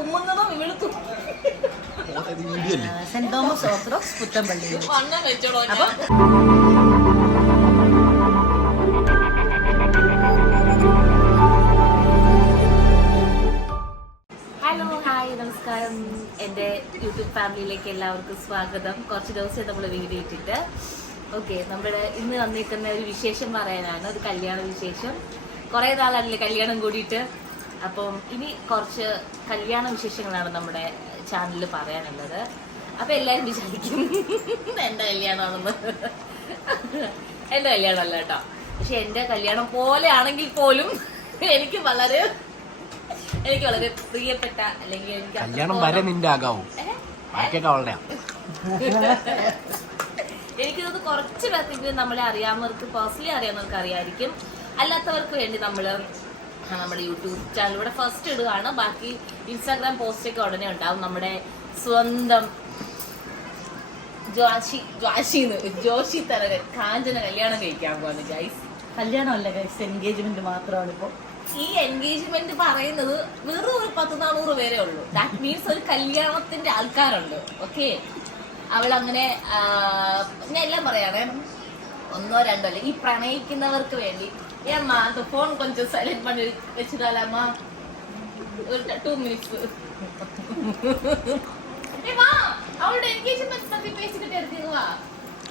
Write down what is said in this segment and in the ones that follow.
തുമ്മുന്നതും ഇവള് saint Thomas orthodox Puthenpally. വണ്ണം വെച്ചോളൂ. ഹലോ, ഹായ്, നമസ്കാരം. എൻ്റെ യൂട്യൂബ് ഫാമിലിയിലേക്ക് എല്ലാവർക്കും സ്വാഗതം. കുറച്ച് ദിവസം നമ്മൾ വീഡിയോ ഇട്ടിട്ട് ഓക്കെ. നമ്മുടെ ഇന്ന് വന്നിരിക്കുന്ന ഒരു വിശേഷം പറയാനാണ്, ഒരു കല്യാണ വിശേഷം. കുറേ നാളല്ലേ കല്യാണം കൂടിയിട്ട്. അപ്പം ഇനി കുറച്ച് കല്യാണ വിശേഷങ്ങളാണ് നമ്മുടെ ചാനലിൽ പറയാനുള്ളത്. അപ്പം എല്ലാവരും വിചാരിക്കും എൻ്റെ കല്യാണമാണെന്ന്. എൻ്റെ കല്യാണമല്ല കേട്ടോ. പക്ഷെ എൻ്റെ കല്യാണം പോലെ ആണെങ്കിൽ പോലും എനിക്ക് വളരെ പ്രിയപ്പെട്ട, അല്ലെങ്കിൽ എനിക്ക് കല്യാണം വരെ നിന്റെ ആകാവും, എനിക്കിത് കുറച്ച് പേർക്കെങ്കിലും നമ്മളെ അറിയാവുന്നവർക്ക്, പേഴ്സണലി അറിയാവുന്നവർക്ക് അറിയായിരിക്കും. അല്ലാത്തവർക്ക് വേണ്ടി നമ്മുടെ യൂട്യൂബ് ചാനലിലൂടെ ഫസ്റ്റ് ഇടുകയാണ്. ബാക്കി ഇൻസ്റ്റാഗ്രാം പോസ്റ്റൊക്കെ ഉടനെ ഉണ്ടാവും. നമ്മുടെ സ്വന്തം ജോഷി തരകൻ കാഞ്ചന കല്യാണം കഴിക്കാൻ പോവാണ് ഗൈസ്. കല്യാണമല്ല ഗൈസ്, എൻഗേജ്മെന്റ് മാത്രമാണ് ഇപ്പൊ. ഈ എൻഗേജ്മെന്റ് പറയുന്നത് വെറും ഒരു 100-400 പേരേ ഉള്ളൂ. ദാറ്റ് മീൻസ് ഒരു കല്യാണത്തിന്റെ ആൾക്കാരുണ്ട്. ഓക്കെ, അവളങ്ങനെ ഞാൻ എല്ലാം പറയാണേ, 1-2 അല്ല, ഈ പ്രണയിക്കുന്നവർക്ക് വേണ്ടി. ஏம்மா அந்த போன் கொஞ்சம் சைலண்ட் பண்ணி வச்சிடலாமா? ஒரு 2 minutes. ஏமா அவளோட என்கேஜ்மென்ட் பத்தி பேசிக்கிட்டே இருக்கீங்களா?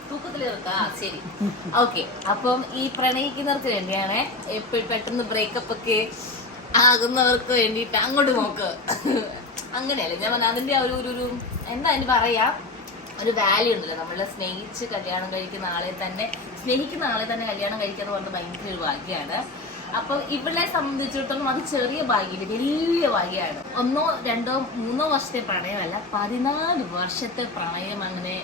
തൂക്കത്തില് നിർത്താ? ശരി, ഓക്കെ. അപ്പം ഈ പ്രണയിക്കുന്നവർക്ക് വേണ്ടിയാണ്, പെട്ടെന്ന് ബ്രേക്കപ്പ് ഒക്കെ ആകുന്നവർക്ക് വേണ്ടിയിട്ട് അങ്ങോട്ട് നോക്ക്. അങ്ങനെയല്ല ഞാൻ പറഞ്ഞ, അതിന്റെ ഒരു എന്താ അതിന് പറയാ, ഒരു വാല്യൂ ഉണ്ടല്ലോ. നമ്മളെ സ്നേഹിച്ച് കല്യാണം കഴിക്കുന്ന ആളെ തന്നെ കല്യാണം കഴിക്കുക എന്ന് പറഞ്ഞാൽ ഭയങ്കര ഒരു ഭാഗ്യമാണ്. അപ്പൊ ഇവളെ സംബന്ധിച്ചിടത്തോളം അത് ചെറിയ ഭാഗ്യമില്ല, വലിയ ഭാഗ്യമാണ്. 1, 2, 3 വർഷത്തെ പ്രണയമല്ല, 14 വർഷത്തെ പ്രണയം. അങ്ങനെ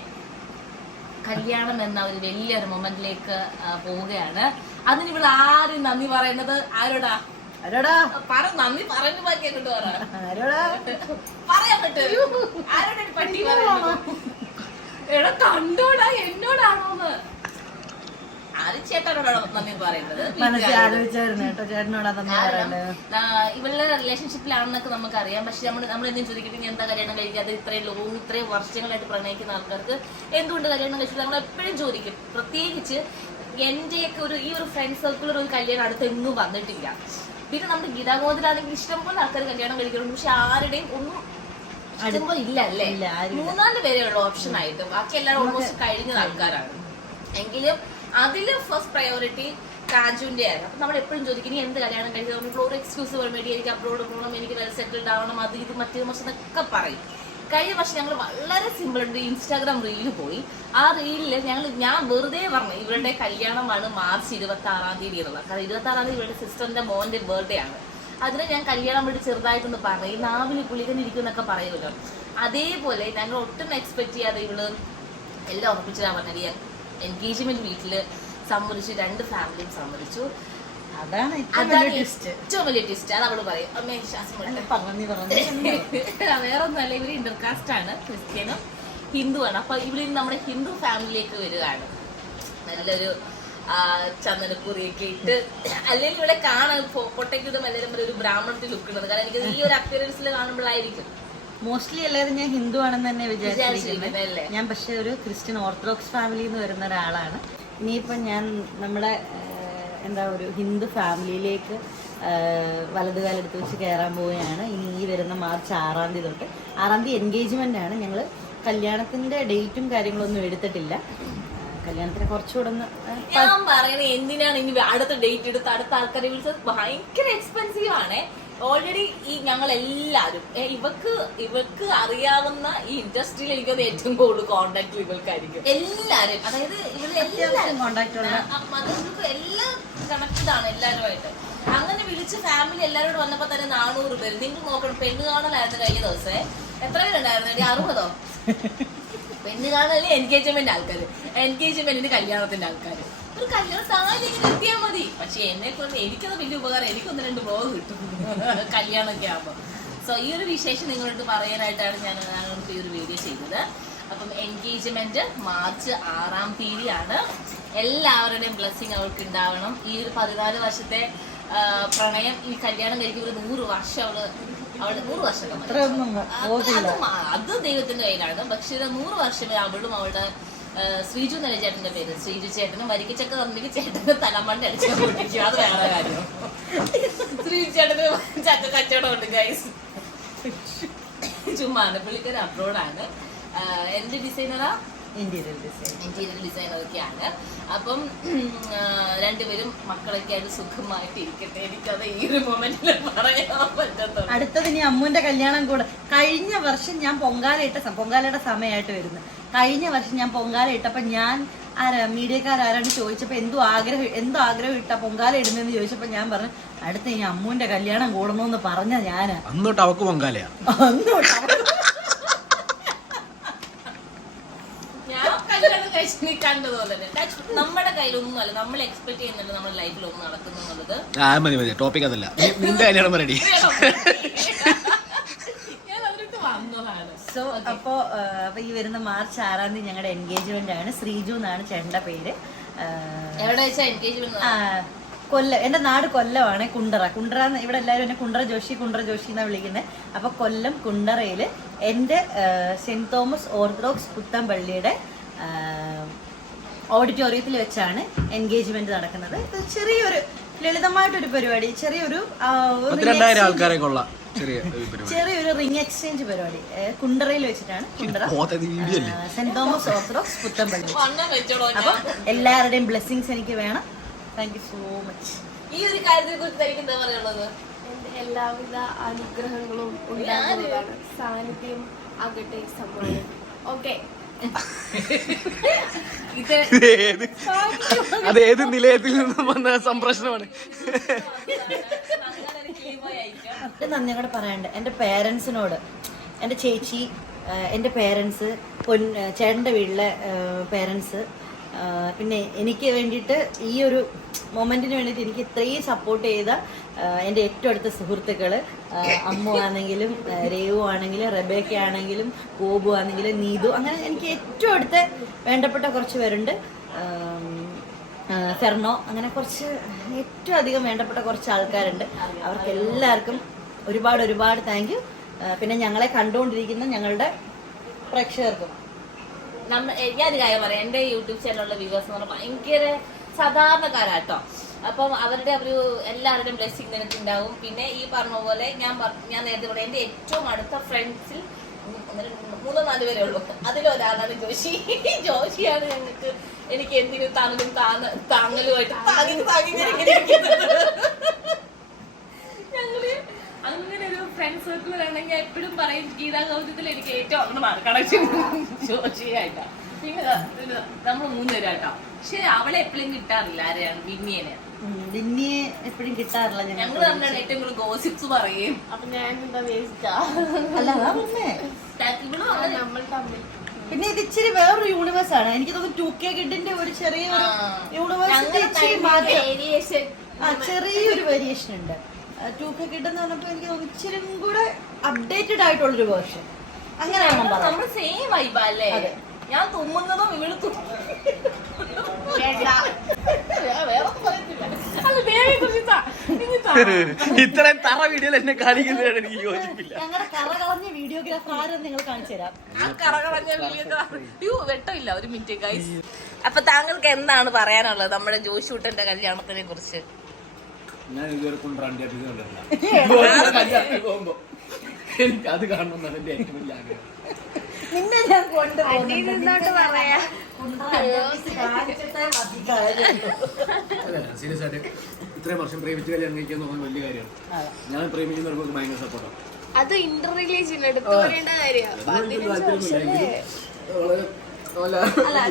കല്യാണം എന്ന ഒരു വലിയൊരു മൊമെന്റിലേക്ക് പോവുകയാണ്. അതിന് ഇവൾ ആരും നന്ദി പറയുന്നത് ആരോടാ നന്ദി പറയുന്ന ബാക്കി കൊണ്ട് പറയാൻ പറ്റും. ആരോടാ പറ്റി പറയുന്നത്? എടാ കണ്ടോടാ, എന്നോടാണോന്ന്? ആരും ചേട്ടനോടാണോ നന്ദി പറയുന്നത്? ഇവളുടെ റിലേഷൻഷിപ്പിലാണെന്നൊക്കെ നമുക്കറിയാം. പക്ഷെ നമ്മൾ എന്തെങ്കിലും ചോദിക്കട്ടെ, എന്താ കല്യാണം കഴിക്കാതെ? ഇത്രയും വർഷങ്ങളായിട്ട് പ്രണയിക്കുന്ന ആൾക്കാർക്ക് എന്തുകൊണ്ട് കല്യാണം കഴിച്ചിട്ട് നമ്മൾ എപ്പോഴും ചോദിക്കും. പ്രത്യേകിച്ച് എന്റെയൊക്കെ ഈ ഒരു ഫ്രണ്ട് സർക്കിളിൽ ഒരു കല്യാണം അടുത്തെങ്ങും വന്നിട്ടില്ല. പിന്നെ നമ്മുടെ ഗീതാഗോതരാണെങ്കിൽ ഇഷ്ടംപോലെ ആൾക്കാർ കല്യാണം കഴിക്കുന്നുണ്ട്. പക്ഷെ ആരുടെയും ഒന്നും ഇഷ്ടംപോലെ ഇല്ല അല്ലേ? 3-4 പേരെയുള്ള ഓപ്ഷൻ ആയിട്ട്, ബാക്കി എല്ലാവരും ഓൾമോസ്റ്റ് കഴിഞ്ഞ ആൾക്കാരാണ്. എങ്കിലും അതിൽ ഫസ്റ്റ് പ്രയോറിറ്റി കാജുവിന്റെ ആയിരുന്നു. അപ്പൊ നമ്മൾ എപ്പോഴും ചോദിക്കും, ഇനി എന്ത് കല്യാണം കഴിക്കുക? നമ്മൾ ഒരു എക്സ്ക്യൂസ് വേണ്ടി എനിക്ക് അബ്രോഡ് പോകണം, എനിക്ക് വെൽ സെറ്റിൽഡ് ആവണം, അത് ഇത് മറ്റേ വർഷം എന്നൊക്കെ പറയും. കഴിഞ്ഞ വർഷം ഞങ്ങൾ വളരെ സിമ്പിൾ ഉണ്ട്, ഇൻസ്റ്റാഗ്രാം റീലിൽ പോയി. ആ റീലിൽ ഞാൻ വെറുതെ പറഞ്ഞു ഇവരുടെ കല്യാണമാണ് മാർച്ച് 26-ാം തീയതി എന്നുള്ളത്. കാരണം 26-ാം തീയതി ഇവരുടെ സിസ്റ്ററിന്റെ മോന്റെ ബർത്ത്ഡേ ആണ്. അതിനെ ഞാൻ കല്യാണം വേണ്ടി ചെറുതായിട്ടൊന്ന് പറയും, നാവിൽ പുളികനിരിക്കും എന്നൊക്കെ പറയുമല്ലോ. അതേപോലെ ഞങ്ങൾ ഒട്ടും എക്സ്പെക്ട് ചെയ്യാതെ ഇവള് എല്ലാം ഉറപ്പിച്ചാ പറഞ്ഞത്. എൻഗേജ്മെന്റ് വീട്ടില് സമ്മതിച്ചു, 2 ഫാമിലിയും സമ്മതിച്ചു. അതാണ് ഏറ്റവും വലിയ ട്വിസ്റ്റ്. അത് അവള് പറയും, അമ്മേ ശ്വാസം വേറൊന്നുമല്ല, ഇവര് ഇന്റർകാസ്റ്റ് ആണ്, ക്രിസ്ത്യനും ഹിന്ദുവാണ്. അപ്പൊ ഇവര് നമ്മുടെ ഹിന്ദു ഫാമിലിയിലേക്ക് വരികയാണ്. നല്ലൊരു ചന്ദനക്കുറിയൊക്കെ ഇട്ട്, അല്ലെങ്കിൽ ഇവിടെ കാണാൻ പൊട്ടയ്ക്കിടും എല്ലാവരും ഒരു ബ്രാഹ്മണത്തിൽ ലുക്ക് ഉള്ളത്. കാരണം എനിക്ക് ഈ ഒരു അപ്പിയറൻസിൽ കാണുമ്പോഴായിരിക്കും മോസ്റ്റ്ലി എല്ലാവരും ഞാൻ ഹിന്ദു ആണെന്ന് തന്നെ വിചാരിച്ചിരിക്കുന്നത്. ഞാൻ പക്ഷെ ഒരു ക്രിസ്ത്യൻ ഓർത്തഡോക്സ് ഫാമിലിയിൽ നിന്ന് വരുന്ന ഒരാളാണ്. ഇനിയിപ്പം ഞാൻ നമ്മുടെ ഒരു ഹിന്ദു ഫാമിലിയിലേക്ക് വലതുകാലെടുത്ത് വെച്ച് കയറാൻ പോവുകയാണ്. ഇനി ഈ വരുന്ന മാർച്ച് 6-ാം തീയതി തൊട്ട്. 6-ാം തീയതി എൻഗേജ്മെന്റ് ആണ്. ഞങ്ങൾ കല്യാണത്തിന്റെ ഡേറ്റും കാര്യങ്ങളൊന്നും എടുത്തിട്ടില്ല. കല്യാണത്തിന് കുറച്ചുകൂടെ ഞാൻ പറയുന്നത്, എന്തിനാണ് ഇനി അടുത്ത ഡേറ്റ് എടുത്ത് അടുത്ത ആൾക്കാരെ വിളിച്ചത്? ഭയങ്കര എക്സ്പെൻസീവ് ആണ്. ഓൾറെഡി ഈ ഞങ്ങൾ എല്ലാവരും ഇവർക്ക് അറിയാവുന്ന ഈ ഇൻഡസ്ട്രിയിൽ എനിക്കത് ഏറ്റവും കൂടുതൽ കോണ്ടാക്ട് ഇവൾക്കായിരിക്കും. എല്ലാരും, അതായത് ഇവരെല്ലാരും കോണ്ടാക്ട് എല്ലാം കണക്റ്റഡ് ആണ് എല്ലാവരുമായിട്ട്. അങ്ങനെ വിളിച്ച് ഫാമിലി എല്ലാവരോടും വന്നപ്പോ തന്നെ 400 പേര്. നിങ്ങൾ നോക്കണം, പെണ്ണ് കാണലായിരുന്നു കഴിഞ്ഞ ദിവസേ. എത്ര പേരുണ്ടായിരുന്നു? 60 പെണ്ണ് കാണല് എൻഗേജ്മെന്റ് ആൾക്കാർ, എൻഗേജ്മെന്റിന് കല്യാണത്തിന്റെ ആൾക്കാർ. ഒരു കല്യാണം താഴെ എത്തിയാൽ മതി. പക്ഷെ എന്നെ കൊണ്ട് എനിക്കത് വലിയ ഉപകാരം. എനിക്ക് 1-2 ബ്ലോഗ് കിട്ടും കല്യാണമൊക്കെ ആകുമ്പോ. സോ ഈ ഒരു വിശേഷം നിങ്ങളോട് പറയാനായിട്ടാണ് ഞങ്ങൾക്ക് ഈ ഒരു വീഡിയോ ചെയ്തത്. അപ്പം എൻഗേജ്മെന്റ് മാർച്ച് 6-ാം തീയതിയാണ്. എല്ലാവരുടെയും ബ്ലെസ്സിങ് അവൾക്ക് ഉണ്ടാവണം. ഈ ഒരു 14 വർഷത്തെ പ്രണയം, ഈ കല്യാണം കഴിക്കുമ്പോൾ 100 വർഷം അവള് അവള് 100 വർഷം അത്രയൊന്നും പോകില്ല. അത് ദൈവത്തിന്റെ കയ്യിലാണ്. പക്ഷെ 100 വർഷമേ അവളും അവളുടെ ശ്രീജു എന്നല്ല ചേട്ടന്റെ പേര്. ശ്രീജു ചേട്ടനും വരിക്കച്ചക്ക തന്നെങ്കിൽ ചേട്ടന് തലമണ്ട അടിച്ചു പൊട്ടിക്കും. അത് വേറെ കാര്യം. ശ്രീജു ചേട്ടന് ചക്ക കച്ചവടം ഉണ്ട് ഗൈസ്. ചുമ്മാണ്. പുള്ളിക്കാരി അബ്രോഡാണ്. എന്ത് ഡിസൈനറാ? ഇന്റീരിയർ ഡിസൈനറൊക്കെയാണ്. അപ്പം രണ്ടുപേരും മക്കളൊക്കെ ആയിട്ട് സുഖമായിട്ട് ഇരിക്കട്ടെ. എനിക്കത് ഈ ഒരു മൊമെന്റിൽ പറയാൻ പറ്റത്തുള്ളൂ. അടുത്തത് ഇനി അമ്മുവിന്റെ കല്യാണം കൂടെ. കഴിഞ്ഞ വർഷം ഞാൻ പൊങ്കാലയുടെ സമയമായിട്ട് വരുന്നു. കഴിഞ്ഞ വർഷം ഞാൻ പൊങ്കാല ഇട്ടപ്പോ ഞാൻ മീഡിയക്കാരാരാണ്ട് ചോദിച്ചപ്പോ എന്തോ ആഗ്രഹം ഇട്ടാ പൊങ്കാല ഇടുന്നെന്ന് ചോദിച്ചപ്പോ ഞാൻ പറഞ്ഞു അടുത്ത ഇനി അമ്മുവിന്റെ കല്യാണം കൂടണമെന്ന് പറഞ്ഞ ഞാന് അന്നോട്ട് അവക്ക് പൊങ്കാലയാ. കണ്ടതുപോലെ നമ്മുടെ കയ്യിലൊന്നും അല്ല. നമ്മൾ എക്സ്പെക്ട് ചെയ്യുന്നുണ്ട് നമ്മുടെ ലൈഫിൽ ഒന്നും നടക്കുന്നു എന്നുള്ളത്. മതി ടോപ്പിക് അതല്ല. നിന്റെ കല്യാണം റെഡി. സോ അപ്പൊ ഈ വരുന്ന മാർച്ച് 6-ാം തീയതി ഞങ്ങളുടെ എൻഗേജ്മെന്റ് ആണ്. ശ്രീജു എന്നാണ് ചേട്ടന്റെ പേര്. എവിടെ വെച്ചാ എൻഗേജ്മെന്റ്? കൊല്ലം. എന്റെ നാട് കൊല്ലമാണ്. കുണ്ടറ ഇവിടെ എല്ലാവരും എന്നെ കുണ്ടറ ജോഷി എന്നാ വിളിക്കുന്നത്. അപ്പൊ കൊല്ലം കുണ്ടറയില് എന്റെ സെന്റ് തോമസ് ഓർത്തഡോക്സ് പുത്തമ്പള്ളിയുടെ ഓഡിറ്റോറിയത്തിൽ വെച്ചാണ് എൻഗേജ്മെന്റ് നടക്കുന്നത്. ചെറിയൊരു ലളിതമായിട്ടൊരു പരിപാടി, ചെറിയൊരു റിംഗ് എക്സ്ചേഞ്ച് പരിപാടി കുണ്ടറയിൽ വെച്ചിട്ടാണ്. Kundara saint Thomas orthodox Puthenpally. അപ്പൊ എല്ലാവരുടെയും ബ്ലെസ്സിങ്സ് എനിക്ക് വേണം. Thank you so much. ഈ ഒരു കാര്യത്തെ കുറിച്ച് എനിക്ക് എന്താ പറയുള്ളത്? എല്ലാവിധ അനുഗ്രഹങ്ങളും ഉണ്ടാകുന്നതാണ്. സാന്നിധ്യം ആകട്ടെ സമ്മാനം. ഓക്കെ. അതേത് നിലയത്തിൽ നിന്നും വന്ന സംപ്രശ്നമാണ്. നന്ദി കൂടെ പറയാനുണ്ട് എന്റെ പേരൻസിനോട്. എന്റെ ചേച്ചി, എന്റെ പേരൻസ്, ചേട്ടന്റെ വീട്ടിലെ പേരൻസ്, പിന്നെ എനിക്ക് വേണ്ടിയിട്ട് ഈ ഒരു മൊമെന്റിന് വേണ്ടിയിട്ട് എനിക്ക് ഇത്രയും സപ്പോർട്ട് ചെയ്ത എൻ്റെ ഏറ്റവും അടുത്ത സുഹൃത്തുക്കൾ, അമ്മു ആണെങ്കിലും രേവു ആണെങ്കിലും റെബേക്ക ആണെങ്കിലും ഗോപു ആണെങ്കിലും നീതു, അങ്ങനെ എനിക്ക് ഏറ്റവും അടുത്ത വേണ്ടപ്പെട്ട കുറച്ച് പേരുണ്ട്. ഫെർണോ, അങ്ങനെ കുറച്ച് ഏറ്റവും അധികം വേണ്ടപ്പെട്ട കുറച്ച് ആൾക്കാരുണ്ട്. അവർക്ക് എല്ലാവർക്കും ഒരുപാട് താങ്ക് യു. പിന്നെ ഞങ്ങളെ കണ്ടുകൊണ്ടിരിക്കുന്ന ഞങ്ങളുടെ പ്രേക്ഷകർക്കും. ഞാനൊരു കാര്യം പറയാം. എൻ്റെ യൂട്യൂബ് ചാനലിലുള്ള വ്യൂവേഴ്സ് എന്ന് പറഞ്ഞാൽ ഭയങ്കര സാധാരണക്കാരാട്ടോ. അപ്പം അവരുടെ എല്ലാവരുടെയും ബ്ലെസ്സിങ് നിനക്ക് ഉണ്ടാവും. പിന്നെ ഈ പറഞ്ഞ പോലെ ഞാൻ നേരത്തെ പറയാം, എൻ്റെ ഏറ്റവും അടുത്ത ഫ്രണ്ട്സിൽ 3-4 പേരേ ഉള്ളൂ. അതിലൊരാളാണ് ജോഷി. ജോഷിയാണ് എനിക്ക് എന്തിനും താങ്ങലുമായിട്ട് ഞങ്ങള് അങ്ങനെ ഒരു ഫ്രണ്ട് സർക്കിൾ ആണെങ്കിൽ എപ്പോഴും പറയും ഗീതാ ഗൗതത്തിൽ എനിക്ക് ഏറ്റവും അങ്ങനെ കണക്ഷൻ ജോഷിയായിട്ടാ. പിന്നെ നമ്മൾ 3 പേരാട്ടോ. പക്ഷെ അവളെ എപ്പോഴും കിട്ടാറില്ല. ആരെയാണ്? വിന്നിയെ എപ്പോഴും കിട്ടാറില്ല. ഞങ്ങൾ തന്നെയാണ് ഏറ്റവും കൂടുതൽ ഗോസിപ്സ് പറയും. അപ്പൊ ഞാൻ എന്താ വേസ്റ്റാ? അല്ല നമ്മൾ തമ്മിൽ. പിന്നെ ഇത് ഇച്ചിരി വേറൊരു യൂണിവേഴ്സ് ആണ്. എനിക്ക് തോന്നുന്നു 2K കിഡിന്റെ ഒരു ചെറിയൊരു യൂണിവേഴ്സിറ്റി ചെറിയൊരു വേരിയേഷൻ ഉണ്ട്. 2K കിഡ് എന്ന് പറഞ്ഞപ്പോ എനിക്ക് തോന്നുന്നു ഇച്ചിരി കൂടെ അപ്ഡേറ്റഡ് ആയിട്ടുള്ളൊരു വേർഷൻ. അങ്ങനെയാണ് നമ്മൾ സെയിം വൈബ് അല്ലേ? ഞാൻ തുമ്മുന്നതും ഇവള് ഇത്രയും തറ വീഡിയോയിൽ എന്നെ കാണിക്കുന്നതാണ് എനിക്ക് യോജിപ്പില്ല. ഞങ്ങളുടെ കറകളഞ്ഞ വീഡിയോഗ്രാഫർ ആരും നിങ്ങൾ കാണിച്ചു തരാം. ആ കറകളഞ്ഞ വീഡിയോഗ്രാഫർ വെട്ടമില്ല. ഒരു മിനിറ്റ് ഗൈസ്. അപ്പൊ താങ്കൾക്ക് എന്താണ് പറയാനുള്ളത് നമ്മുടെ ജോഷൂട്ടന്റെ കല്യാണത്തിനെ കുറിച്ച്? ഞാൻ ഇതുവരെ എനിക്ക് അത് കാണണമെന്നാണ് എന്റെ ഏറ്റവും വലിയ ആഗ്രഹം. നിന്നെ ഞാൻ കൊണ്ടുപോകുന്നു. സീരിയസ് ആയിട്ട് ഇത്രയും വർഷം പ്രേമിച്ച് കല്യാണം കഴിക്കാൻ തോന്നുന്നത് വലിയ കാര്യമാണ്. ഞാൻ പ്രേമിക്കുന്നവർക്ക് ഭയങ്കര സപ്പോർട്ടാണ്. അത് ഇന്റർ റിലേഷൻ എടുത്തു പറയേണ്ട അല്ല,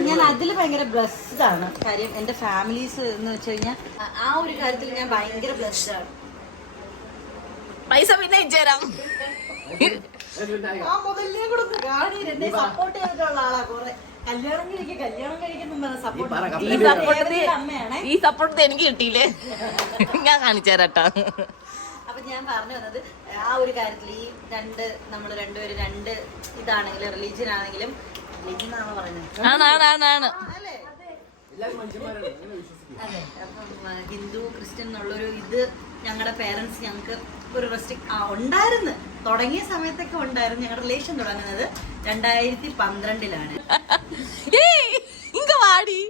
ഞാൻ അതിൽ ഭയങ്കര ബ്ലെസ്ഡ് ആണ്. കാര്യം എന്റെ ഫാമിലീസ് എന്ന് വെച്ച് കഴിഞ്ഞാൽ ആ ഒരു കാര്യത്തിൽ ഞാൻ ഭയങ്കര ബ്ലെസ്ഡ് ആണ്. പൈസ പിന്നെ ഇച്ചേരാം. ആ മുതലിനെ കൂടെ ഒന്ന് കാണി. എന്നെ സപ്പോർട്ട് ചെയ്തിട്ടുള്ള ആളാ. കുറെ കല്യാണം കഴിക്കുന്ന സപ്പോർട്ട്. ഈ സപ്പോർട്ട് എനിക്ക് കിട്ടിയില്ലേ? ഞാൻ കാണിച്ചു തരാട്ടാ. അപ്പൊ ഞാൻ പറഞ്ഞു വന്നത് ആ ഒരു കാര്യത്തിൽ ഈ നമ്മൾ രണ്ടുപേരും ഇതാണെങ്കിലും റിലീജിയൻ ആണെങ്കിലും അതെ. അപ്പം ഹിന്ദു ക്രിസ്ത്യൻ എന്നുള്ളൊരു ഇത് ഞങ്ങളുടെ പേരൻസ് ഞങ്ങൾക്ക് ഒരു ഉണ്ടായിരുന്നു. തുടങ്ങിയ സമയത്തൊക്കെ ഉണ്ടായിരുന്നു. ഞങ്ങളുടെ റിലേഷൻ തുടങ്ങുന്നത് 2012-ലാണ്. വാടി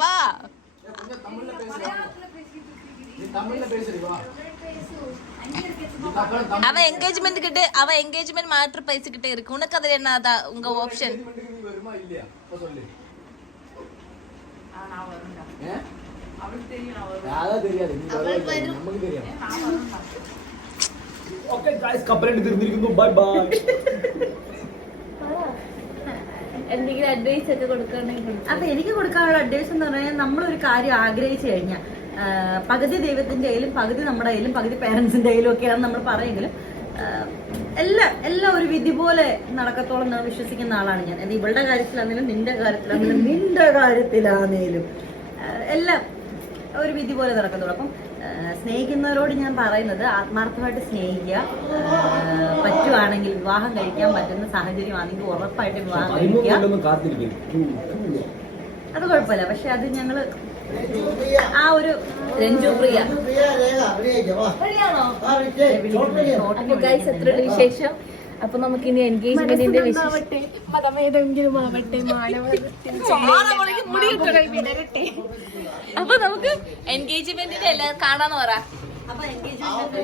വാ அவன் என்கேஜ்மெண்ட் கிட்ட அவன் என்கேஜ்மெண்ட் மேட்டர் பேசிக்கிட்டே இருக்கு. உனக்கு அதுல என்ன அதா உங்க ஆப்ஷன்? എന്തെങ്കിലും അഡ്വൈസ് ഒക്കെ കൊടുക്കണമെങ്കിൽ അപ്പൊ എനിക്ക് കൊടുക്കാനുള്ള അഡ്വൈസ് എന്ന് പറഞ്ഞാൽ നമ്മളൊരു കാര്യം ആഗ്രഹിച്ചു കഴിഞ്ഞാൽ പകുതി ദൈവത്തിന്റെ കയ്യിലും പകുതി നമ്മുടെ കയ്യിലും പകുതി പേരൻസിന്റെ കയ്യിലും ഒക്കെയാണ് നമ്മൾ പറയുമെങ്കിലും എല്ലാം ഒരു വിധി പോലെ നടക്കത്തോളം ഞാൻ വിശ്വസിക്കുന്ന ആളാണ് ഞാൻ. അത് ഇവളുടെ കാര്യത്തിലാണെങ്കിലും നിന്റെ കാര്യത്തിലാണെങ്കിലും എല്ലാം ഒരു വിധി പോലെ നടക്കത്തുള്ളൂ. അപ്പം സ്നേഹിക്കുന്നവരോട് ഞാൻ പറയുന്നത് ആത്മാർത്ഥമായിട്ട് സ്നേഹിക്കുക. പറ്റുവാണെങ്കിൽ വിവാഹം കഴിക്കാൻ പറ്റുന്ന സാഹചര്യമാണെങ്കിൽ ഉറപ്പായിട്ട് വിവാഹം കഴിക്കുക. അത് കുഴപ്പമില്ല. പക്ഷെ അത് ഞങ്ങള് ആ ഒരു രഞ്ജുപ്രിയ വിശേഷം. അപ്പൊ നമുക്ക് ഇനി എൻഗേജ്മെന്റിന്റെ മതമേതെങ്കിലും ആവട്ടെ, വിടരട്ടെ. അപ്പൊ നമുക്ക് എൻഗേജ്മെന്റിന്റെ എല്ലാം കാണാന്ന് പറ. അപ്പൊ എൻഗേജ്മെന്റ്